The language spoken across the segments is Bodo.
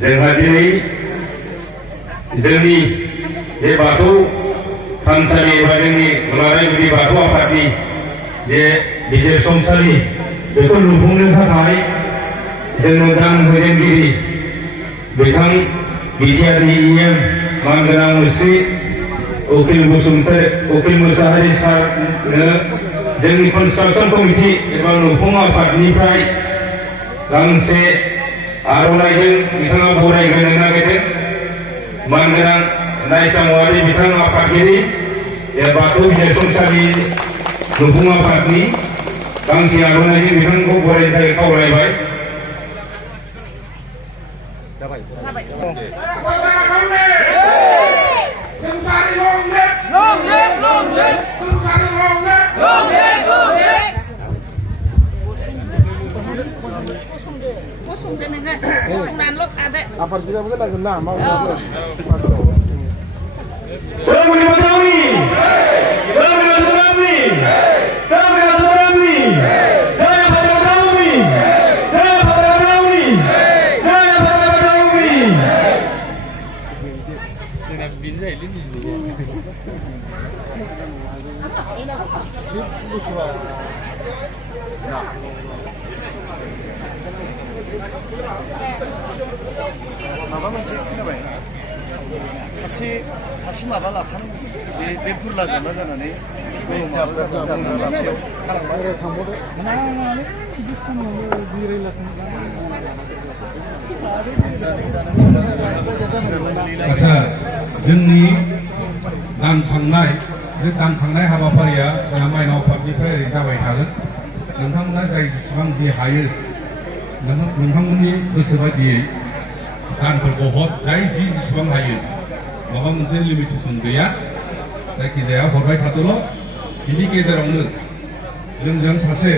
जोंहा दिनै जोंनि बे बाथौ थानसालि एबा जोंनि दुलाराय गुदि बाथौ आफादनि जे बिजिरसंसालि बेखौ लुफुंनो थाखाय जोंनो दान होजेनगिरि बिथां बिटिआरनि इएम मानगोनां मुस्रि उकिल मोसाहारि सारनो जोंनि कनस्ट्राक्सन कमिटि एबा लुफुं आफादनिफ्राय गांसे आर'नाइजों बिथाङा बरायहोनो नागिरदों। मानगोनां नायसामुवारि बिथां आफादगिरि बाथौ बिजिरसंसालि लुफुं आफादनि गांसे आर'नाइजों बिथांखौ बरायनो थाखाय खावलायबाय। Apart kita bukan lagi nama, माबा मोनसे खोनाबाय सासे माबा लाफानो बे बुरला जला जानानै आच्छा जोंनि दान खांनाय हाबाफारिया माइनाव आफादनिफ्राय ओरै जाबाय थागोन। नोंथांमोना जाय जेसेबां जे हायो नोंथांमोननि गोसो बायदियै दानफोरखौ जाय जेसेबां हायो माबा मोनसे लिमिटेसन गैया, जायखिजाया हरबाय थादोल'। बिनि गेजेरावनो जोंजों सासे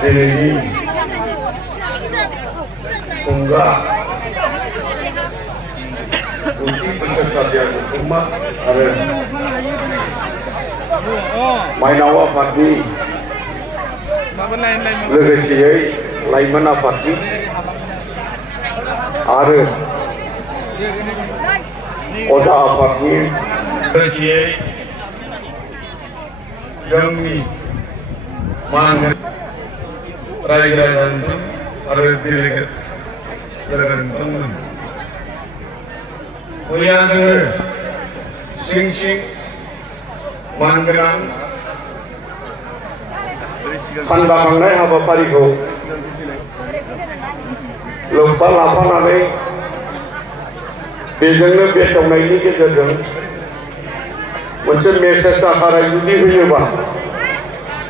दिनैनि खुंगा आरो माइनाव आफादनि लोगोसेयै लाइमोन आफादनि आरो अजा आफादनि लोगोसेयै जोंनि रायजो राजाफोर आरो डेलिगेट लोगो नोंथांमोन मैया जोङो सिं मानगोनां खान्दा खांनाय हाबाफारिखौ लोब्बा लाफानानै बेजोंनो बेखेवनायनि गेजेरजों मोनसे मेसेज आकारै जुदि होयोबा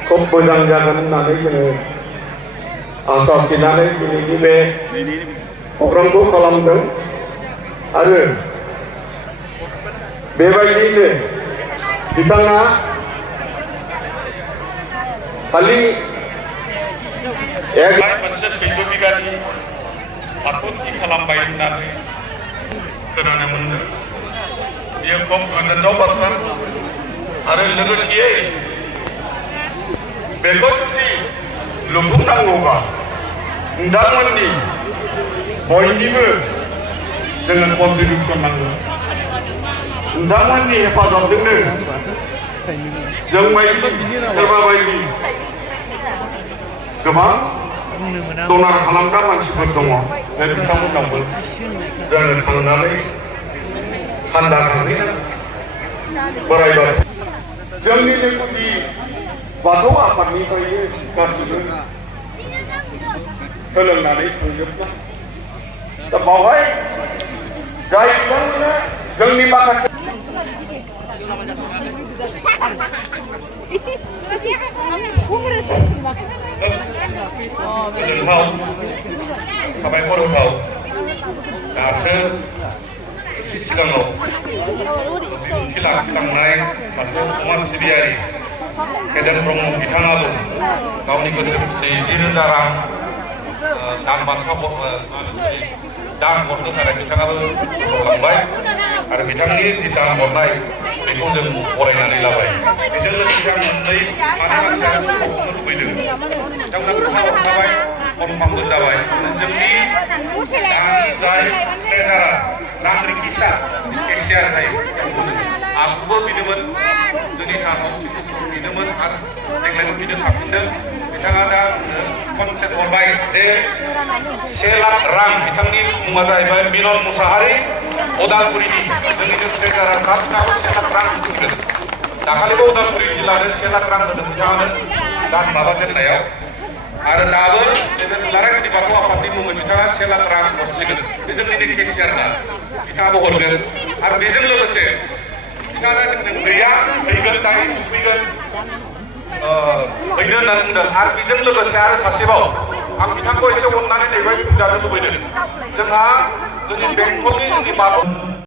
खोब मोजां जागोन होननानै जोङो आसा थिनानै दिनैनि बे प्रग्रामखौ खालामदों। आरो बेबायदिनो बिथाङा खालि मोनसे 14 बिगानि हाखौ थि खालामबाय होननानै खोनानो मोनदों। बेयो खोब गोजोनथाव बाथ्रा। आरो लोगोसेयै बेखौ जुदि लुफुंनांगौबा नोंथांमोननि बयनिबो जोङो कन्ट्रिबिउसन नांगौ। नोंथांमोननि हेफाजाबजोंनो जों बायदि सोरबा बायदि गोबां डनार खालामग्रा मानसिफोर दङ। बे बिथांमोनावबो जोङो थांनानै खान्दा खांहैनो बोराय बाथौ जोंनि गुदि बाथौ आफादनिफ्रायनो गासिबो सोलोंनानै थांजोबगोन। दा बावहाय जाय बिथांमोना जोंनि माखासे साबायखर होथाव दासो सिगाङाव बिबुंथि लाखिलांनाय सासे समाज सिबियारि गेदेर ब्रह्म बिथाङाबो गावनि गोसो 20,000 रां दान बान्था दान हरनो थाखाय बिथाङाबो बुंलांबाय। आरो बिथांनि जि दान हरनाय बेखौ जों बरायनानै लाबाय। बेजों मोजां मोननै माने मानसिया लुबैदों बिथांमोना थाबाय कनफार्मबो जाबाय जोंनि जाय ट्रेजारार रांनि किसा केसियार थायो आंबो बिनोमोन जोंनि हाबाव बिनोमोन आरो देग्लायबो बिनो थाफिनदों बिथाङा दा कनसेप्ट हरबाय जे 1 लाख रां बिथांनि मुङा जाहैबाय मिलन मुसाहारि उदालगुरिनि जोंनिनो ट्रेजारार गासिनाबो 1 लाख रां होसिगोन दाखालिबो उदालगुरि जिल्लानो 1 लाख रां होदों बिथाङानो दान माबा जेननायाव आरो दाबो लारायगुदि बाथौ आफादनि मुङै बिथाङा 1 लाख रां हरसिगोन बे जोंनिनो केसियारना बिथाङाबो हरगोन आरो बेजों लोगोसे बिथाङा जों गैया फैगोन दायो सफैगोन फैनो होननानै बुंदों आरो बेजों लोगोसे आरो सासेबाव आं बिथांखौ एसे अननानै नैबे बुंजानो लुबैदों जोंहा जोंनि बेंगलनि जोंनि बाथौ